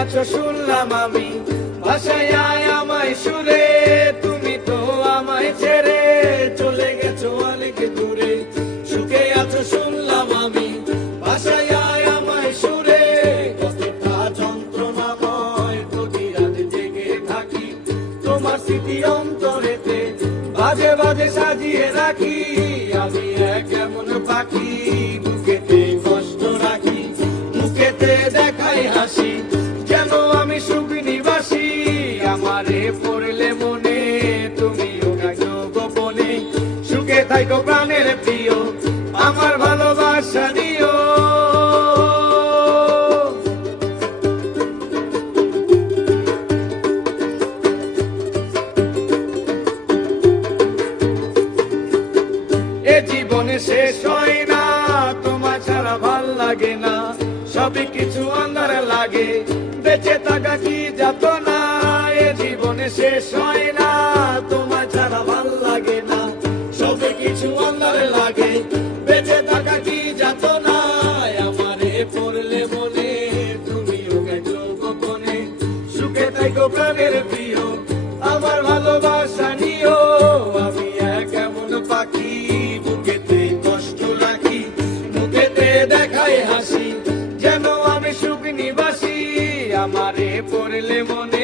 আছো শুনলাম আমি, ভাষায় আমায় সুরে, তুমি তো আমায় ছেড়ে চলে গেছো অনেক দূরে। সুখে আছো শুনলাম আমি, ভাষায় আমায় সুরে, কতটা যন্ত্রণাময় প্রতি রাত জেগে থাকি, তোমার স্মৃতি অন্তরেতে বাজে বাজে সাজিয়ে রাখি। আমি এক এমন পাখি, বুকেতে কষ্ট রাখি, মুখেতে দেখাই হাসি, যেন আমি সুখ নিবাসী। আমারে পড়লে মনে তুমিও ডাকো গোপনে, সুখে থাকো প্রাণের প্রিয়, আমার ভালোবাসা দিও। এ জীবনে শেষ হয় না, তোমার ছাড়া ভাল লাগে না, সবই কিছু আন্ধার লাগে, বেঁচে থাকা কি যাতনা। এ জীবনে শেষ হয় না, তোমার ছাড়া ভাল লাগে না, সবই কিছু আন্ধার লাগে, বেঁচে থাকা কি যাতনা। আমারে পড়লে মনে তুমিও গেছো গোপনে, সুখে থাকো প্রাণের প্রিয়, আমার ভালোবাসা নিও। আমি এক এমন পাখি, বুকেতে কষ্ট রাখি, মুখেতে দেখাই হাসি, যেন আমি সুখ নিবাসী। আমারে পড়লে মনে